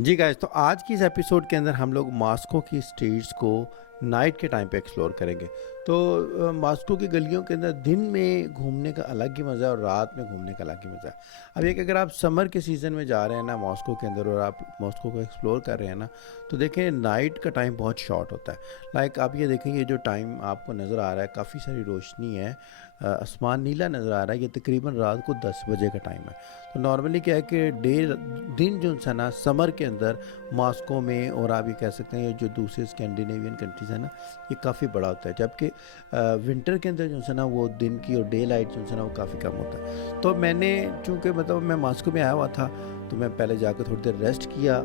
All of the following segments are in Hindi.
जी गाइस, तो आज की इस एपिसोड के अंदर हम लोग मॉस्को की स्ट्रीट्स को नाइट के टाइम पे एक्सप्लोर करेंगे। तो मॉस्को की गलियों के अंदर दिन में घूमने का अलग ही मज़ा है और रात में घूमने का अलग ही मज़ा है। अब ये कि अगर आप समर के सीज़न में जा रहे हैं ना मॉस्को के अंदर और आप मॉस्को को एक्सप्लोर कर रहे हैं ना, तो देखें नाइट का टाइम बहुत शॉर्ट होता है। लाइक आप ये देखें, ये जो टाइम आपको नज़र आ रहा है, काफ़ी सारी रोशनी है, आसमान नीला नज़र आ रहा है। ये तकरीबन रात को 10 बजे का टाइम है। तो नॉर्मली क्या है कि दिन जो है ना समर के अंदर मॉस्को में, और आप ये कह सकते हैं ये जो दूसरे स्कैंडिनेवियन कंट्रीज़ हैं ना, ये काफ़ी बड़ा होता है। जबकि विंटर के अंदर जो है ना वो दिन की और डे लाइट जो है ना वो काफ़ी कम होता है। तो मैंने चूँकि मतलब मैं मॉस्को में आया हुआ था, तो मैं पहले जाकर थोड़ी देर रेस्ट किया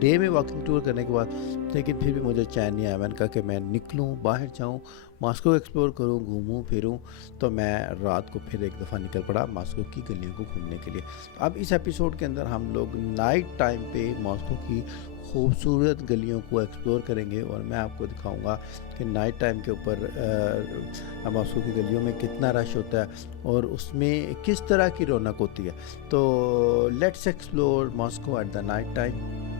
डे में वॉकिंग टूर करने के बाद। लेकिन फिर भी मुझे चैन नहीं आया। मैंने कहा कि मैं निकलूँ, बाहर जाऊँ, मॉस्को एक्सप्लोर करूँ, घूमूँ फिरूँ। तो मैं रात को फिर एक दफ़ा निकल पड़ा मॉस्को की गलियों को घूमने के लिए। तो अब इस एपिसोड के अंदर हम लोग नाइट टाइम पे मॉस्को की खूबसूरत गलियों को एक्सप्लोर करेंगे और मैं आपको दिखाऊंगा कि नाइट टाइम के ऊपर मॉस्को की गलियों में कितना रश होता है और उसमें किस तरह की रौनक होती है। तो let's explore Moscow at the night time.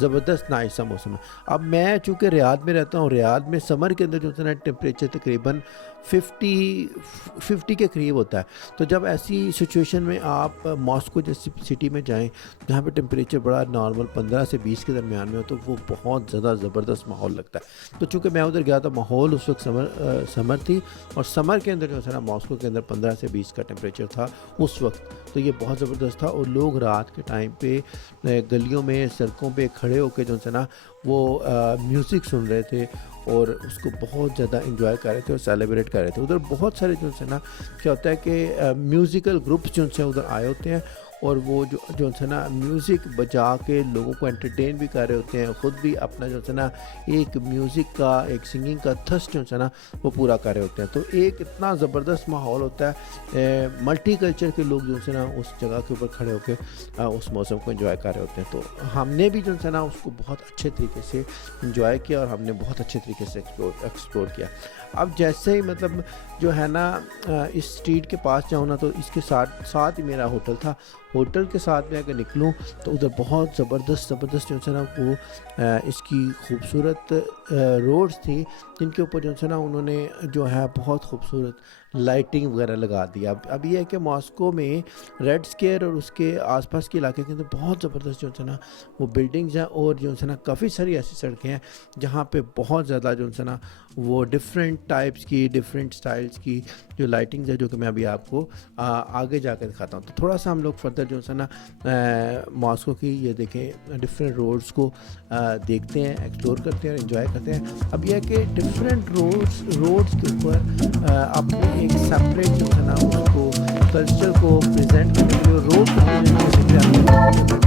ज़बरदस्त नाइस सा मौसम है। अब मैं चूँकि रियाद में रहता हूँ, रियाद में समर के अंदर जो है ना टेम्परेचर तकरीबन 50 के करीब होता है। तो जब ऐसी सिचुएशन में आप मॉस्को जैसी सिटी में जाएं जहाँ पे टेम्परेचर बड़ा नॉर्मल 15 से 20 के दरमियान में हो, तो वो बहुत ज़्यादा ज़बरदस्त माहौल लगता है। तो चूँकि मैं उधर गया था, माहौल उस वक्त समर थी और समर के अंदर जो है ना मॉस्को के अंदर 15 से 20 का टेम्परेचर था उस वक्त। तो ये बहुत ज़बरदस्त था और लोग रात के टाइम पे गलियों में, सड़कों पे खड़े होकर जो है ना वो म्यूज़िक सुन रहे थे और उसको बहुत ज़्यादा इंजॉय कर रहे थे और सेलिब्रेट कर रहे थे। उधर बहुत सारे जो है ना क्या होता है कि म्यूज़िकल ग्रुप्स जो है उधर आए होते हैं और वो जो है ना म्यूज़िक बजा के लोगों को एंटरटेन भी कर रहे होते हैं, ख़ुद भी अपना जो है ना एक म्यूज़िक का, एक सिंगिंग का थर्स्ट जो है ना वो पूरा कर रहे होते हैं। तो एक इतना ज़बरदस्त माहौल होता है। मल्टी कल्चर के लोग जो है ना उस जगह के ऊपर खड़े होकर उस मौसम को एंजॉय कर रहे होते हैं। तो हमने भी जो है ना उसको बहुत अच्छे तरीके से इंजॉय किया और हमने बहुत अच्छे तरीके से एक्सप्लोर किया। अब जैसे ही मतलब जो है ना इस स्ट्रीट के पास जाऊँ ना, तो इसके साथ ही मेरा होटल था। होटल के साथ में अगर निकलूँ तो उधर बहुत ज़बरदस्त जो है ना वो इसकी खूबसूरत रोड्स थी जिनके ऊपर जो है ना उन्होंने जो है बहुत खूबसूरत लाइटिंग वगैरह लगा दी। अब ये है कि मॉस्को में रेड स्क्वायर और उसके आसपास के इलाके के अंदर बहुत ज़बरदस्त जो है ना वो बिल्डिंग्स हैं और जो है ना काफ़ी सारी ऐसी सड़कें हैं जहाँ पे बहुत ज़्यादा जो है ना वो डिफरेंट टाइप्स की, डिफरेंट स्टाइल्स की जो लाइटिंग्स है, जो कि मैं अभी आपको आगे जाकर दिखाता हूँ। तो थोड़ा सा हम लोग फर्दर जो है ना मॉस्को की ये देखें डिफरेंट रोड्स को देखते हैं, एक्सप्लोर करते हैं, एंजॉय करते हैं। अब यह है कि डिफरेंट रोड्स के ऊपर अपने एक सेपरेट जो है ना उसको कल्चर को प्रेजेंट करने के लिए रोड